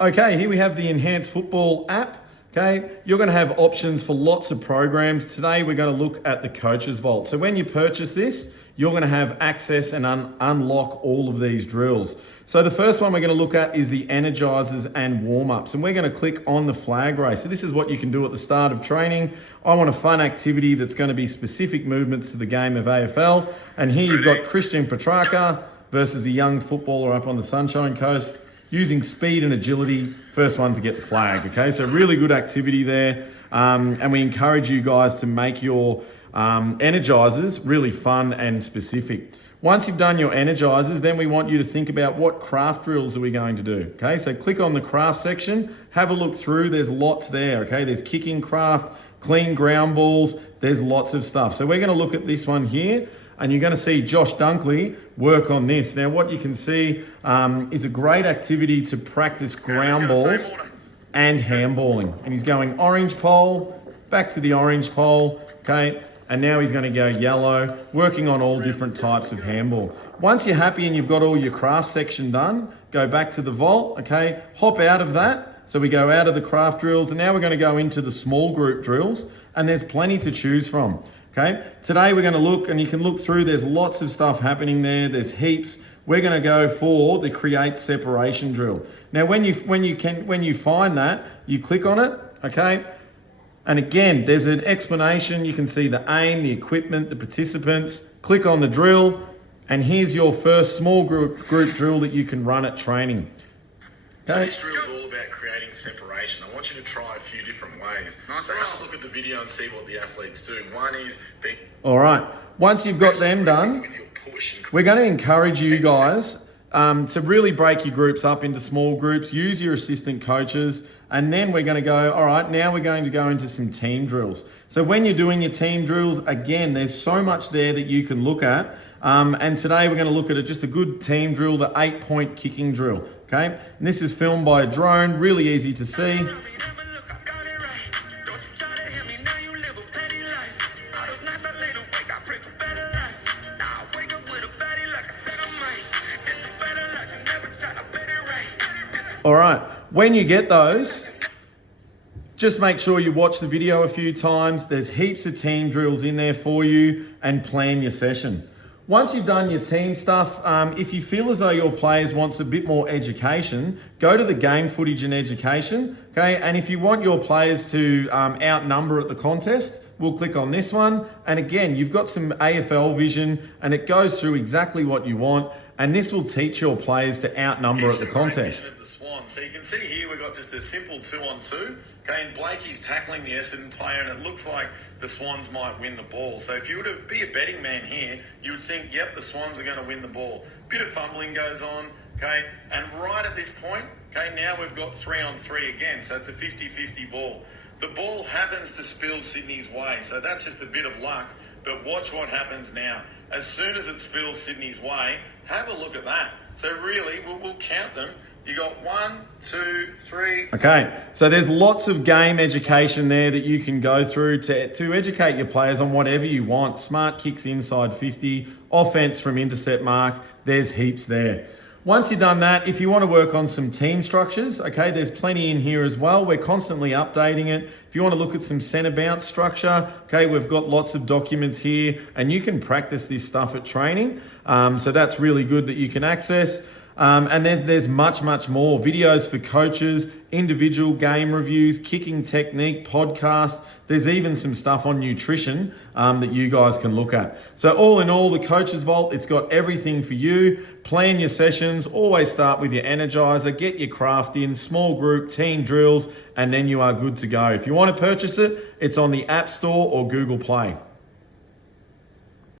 Okay, here we have the Enhanced Football app. Okay, you're going to have options for lots of programs. Today we're going to look at the Coach's Vault. So when you purchase this, you're going to have access and unlock all of these drills. So the first one we're going to look at is the Energizers and warm-ups, and we're going to click on the flag race. So this is what you can do at the start of training. I want a fun activity that's going to be specific movements to the game of AFL. And here you've got Christian Petrarca versus a young footballer up on the Sunshine Coast, using speed and agility, first one to get the flag, okay? So really good activity there. And we encourage you guys to make your energizers really fun and specific. Once you've done your energizers, then we want you to think about what craft drills are we going to do, okay? So click on the craft section, have a look through, there's lots there, okay? There's kicking craft, clean ground balls, there's lots of stuff. So we're gonna look at this one here, and you're going to see Josh Dunkley work on this. Now, what you can see is a great activity to practice ground balls and handballing. And he's going orange pole, back to the orange pole, okay? And now he's going to go yellow, working on all different types of handball. Once you're happy and you've got all your craft section done, go back to the vault, okay? Hop out of that. So we go out of the craft drills, and now we're going to go into the small group drills, and there's plenty to choose from. Okay, today we're going to look, and you can look through, there's lots of stuff happening there, there's heaps. We're going to go for the create separation drill. Now when you find that, you click on it, okay? And again, there's an explanation. You can see the aim, the equipment, the participants. Click on the drill, and here's your first small group drill that you can run at training. Okay. So this drill is all about creating separation. I want you to try a few different ways. So have a look at the video and see what the athletes do. One is all right. Once you've got them done, we're going to encourage you guys to really break your groups up into small groups. Use your assistant coaches, and then we're going to go, all right, now we're going to go into some team drills. So when you're doing your team drills, again, there's so much there that you can look at. And today we're going to look at just a good team drill, the 8-point kicking drill. Okay, and this is filmed by a drone, really easy to see. All right, when you get those, just make sure you watch the video a few times. There's heaps of team drills in there for you, and plan your session. Once you've done your team stuff, if you feel as though your players wants a bit more education, go to the game footage and education, okay? And if you want your players to outnumber at the contest, we'll click on this one. And again, you've got some AFL vision, and it goes through exactly what you want. And this will teach your players to outnumber at the contest. So you can see here we've got just a simple 2-on-2. Okay, and Blakey's tackling the Essendon player, and it looks like the Swans might win the ball. So if you were to be a betting man here, you would think, yep, the Swans are going to win the ball. Bit of fumbling goes on, okay? And right at this point, okay, now we've got 3-on-3 again. So it's a 50-50 ball. The ball happens to spill Sydney's way, so that's just a bit of luck. But watch what happens now. As soon as it spills Sydney's way, have a look at that. So really, we'll count them. You got 1, 2, 3. Okay, so there's lots of game education there that you can go through to educate your players on whatever you want. Smart kicks inside 50, offense from intercept mark, there's heaps there. Once you've done that, if you want to work on some team structures, okay, there's plenty in here as well. We're constantly updating it. If you want to look at some center bounce structure, okay, we've got lots of documents here, and you can practice this stuff at training. So that's really good that you can access. And then there's much more. Videos for coaches, individual game reviews, kicking technique, podcast. There's even some stuff on nutrition that you guys can look at. So all in all, the Coach's Vault, it's got everything for you. Plan your sessions. Always start with your energizer. Get your craft in, small group, team drills, and then you are good to go. If you want to purchase it, it's on the App Store or Google Play.